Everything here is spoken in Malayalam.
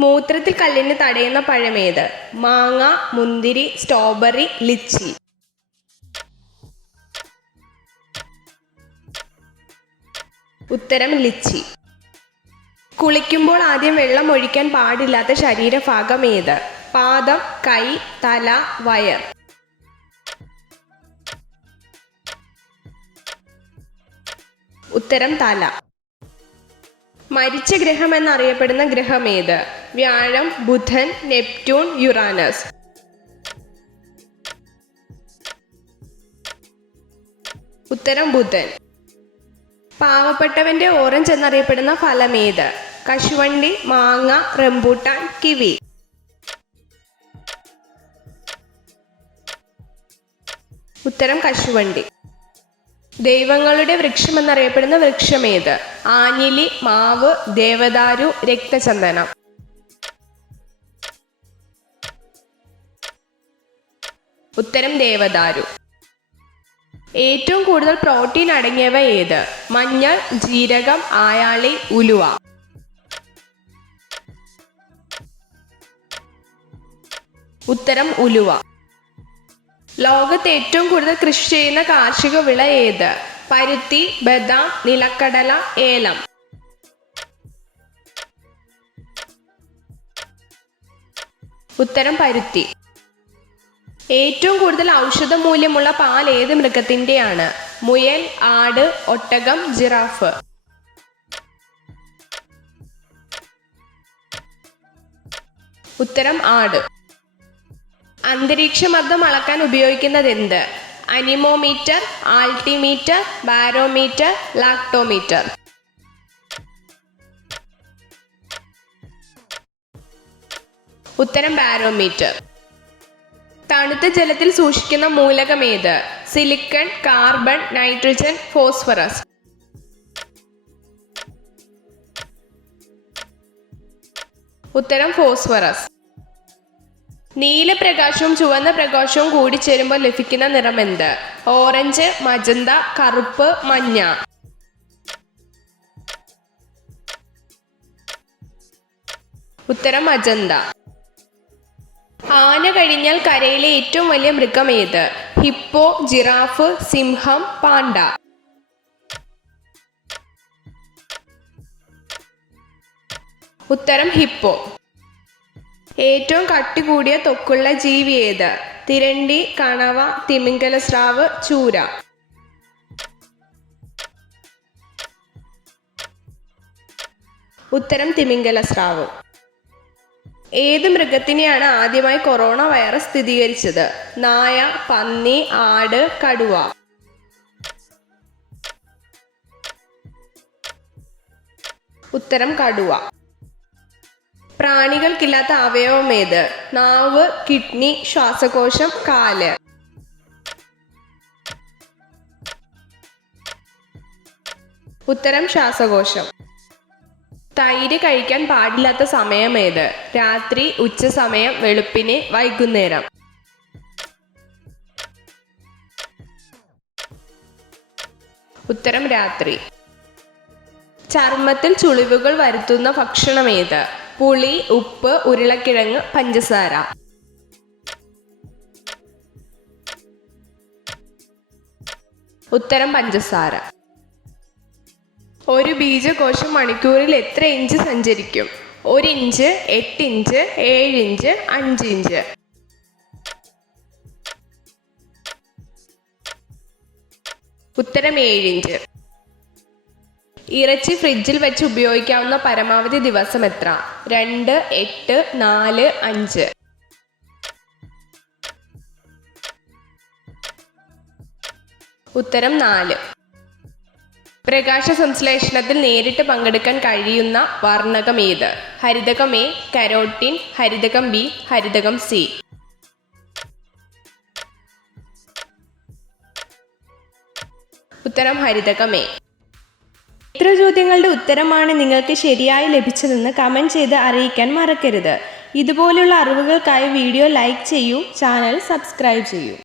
മൂത്രത്തിൽ കല്ലിന് തടയുന്ന പഴമേത്? മാങ്ങ, മുന്തിരി, സ്ട്രോബെറി, ലിച്ചി. ഉത്തരം ലിച്ചി. കുളിക്കുമ്പോൾ ആദ്യം വെള്ളം ഒഴിക്കാൻ പാടില്ലാത്ത ശരീരഭാഗം ഏത്? പാദം, കൈ, തല, വയർ. ഉത്തരം തല. മരിച്ച ഗ്രഹം എന്നറിയപ്പെടുന്ന ഗ്രഹം ഏത്? വ്യാഴം, ബുധൻ, നെപ്റ്റ്യൂൺ, യുറാനസ്. ഉത്തരം ബുധൻ. പാവപ്പെട്ടവന്റെ ഓറഞ്ച് എന്നറിയപ്പെടുന്ന ഫലം ഏത്? കശുവണ്ടി, മാങ്ങ, റംബൂട്ടാൻ, കിവി. ഉത്തരം കശുവണ്ടി. ദൈവങ്ങളുടെ വൃക്ഷം എന്നറിയപ്പെടുന്ന വൃക്ഷം ഏത്? ആഞ്ഞിലി, മാവ്, ദേവദാരു, രക്തചന്ദനം. ഉത്തരം ദേവദാരു. ഏറ്റവും കൂടുതൽ പ്രോട്ടീൻ അടങ്ങിയവ ഏത്? മഞ്ഞൾ, ജീരകം, ആയാളി, ഉലുവ. ഉത്തരം ഉലുവ. ലോകത്ത് ഏറ്റവും കൂടുതൽ കൃഷി ചെയ്യുന്ന കാർഷിക വിള ഏത്? പരുത്തി, ബദാം, നിലക്കടല, ഏലം. ഉത്തരം പരുത്തി. ഏറ്റവും കൂടുതൽ ഔഷധ മൂല്യമുള്ള പാൽ ഏത് മൃഗത്തിൻ്റെയാണ്? മുയൽ, ആട്, ഒട്ടകം, ജിറാഫ്. ഉത്തരം ആട്. അന്തരീക്ഷമർദ്ദം അളക്കാൻ ഉപയോഗിക്കുന്നത് എന്ത്? Anemometer, altimeter, barometer, lactometer. ഉത്തരം ബാരോമീറ്റർ. തണുത്ത ജലത്തിൽ സൂക്ഷിക്കുന്ന മൂലകം ഏത്? Silicon, carbon, nitrogen, phosphorus. ഉത്തരം ഫോസ്ഫറസ്. നീലപ്രകാശവും ചുവന്ന പ്രകാശവും കൂടിച്ചേരുമ്പോൾ ലഭിക്കുന്ന നിറം എന്ത്? ഓറഞ്ച്, മജന്ത, കറുപ്പ്, മഞ്ഞ. ഉത്തരം മജന്ത. ആന കഴിഞ്ഞാൽ കരയിലെ ഏറ്റവും വലിയ മൃഗം ഏത്? ഹിപ്പോ, ജിറാഫ്, സിംഹം, പാണ്ട. ഉത്തരം ഹിപ്പോ. ഏറ്റവും കട്ടി കൂടിയ ത്വക്കുള്ള ജീവി ഏത്? തിരണ്ടി, കണവ, തിമിംഗലസ്രാവ്, ചൂര. ഉത്തരം തിമിംഗലസ്രാവ്. ഏത് മൃഗത്തിനെയാണ് ആദ്യമായി കൊറോണ വൈറസ് സ്ഥിരീകരിച്ചത്? നായ, പന്നി, ആട്, കടുവ. ഉത്തരം കടുവ. പ്രാണികൾക്കില്ലാത്ത അവയവം ഏത്? നാവ്, കിഡ്നി, ശ്വാസകോശം, കാല്. ഉത്തരം ശ്വാസകോശം. തൈര് കഴിക്കാൻ പാടില്ലാത്ത സമയം ഏത്? രാത്രി, ഉച്ച സമയം, വെളുപ്പിന്, വൈകുന്നേരം. ഉത്തരം രാത്രി. ചർമ്മത്തിൽ ചുളിവുകൾ വരുത്തുന്ന ഭക്ഷണം ഏത്? പുളി, ഉപ്പ്, ഉരുളക്കിഴങ്ങ്, പഞ്ചസാര. ഉത്തരം പഞ്ചസാര. ഒരു ബീജകോശം മണിക്കൂറിൽ എത്ര ഇഞ്ച് സഞ്ചരിക്കും? 1 ഇഞ്ച്, 8 ഇഞ്ച്, 7 ഇഞ്ച്, 5 ഇഞ്ച്. ഉത്തരം 7 ഇഞ്ച്. ഇറച്ചി ഫ്രിഡ്ജിൽ വെച്ച് ഉപയോഗിക്കാവുന്ന പരമാവധി ദിവസം എത്ര? 2, 8, 4, 5. ഉത്തരം 4. പ്രകാശ സംശ്ലേഷണത്തിൽ നേരിട്ട് പങ്കെടുക്കാൻ കഴിയുന്ന വർണ്ണകം ഏത്? ഹരിതകം എ, കരോട്ടിൻ, ഹരിതകം ബി, ഹരിതകം സി. ഉത്തരം ഹരിതകം എ. എത്ര ചോദ്യങ്ങളുടെ ഉത്തരമാണ് നിങ്ങൾക്ക് ശരിയായി ലഭിച്ചതെന്ന് കമൻറ്റ് ചെയ്ത് അറിയിക്കാൻ മറക്കരുത്. ഇതുപോലുള്ള അറിവുകൾക്കായി വീഡിയോ ലൈക്ക് ചെയ്യൂ, ചാനൽ സബ്സ്ക്രൈബ് ചെയ്യൂ.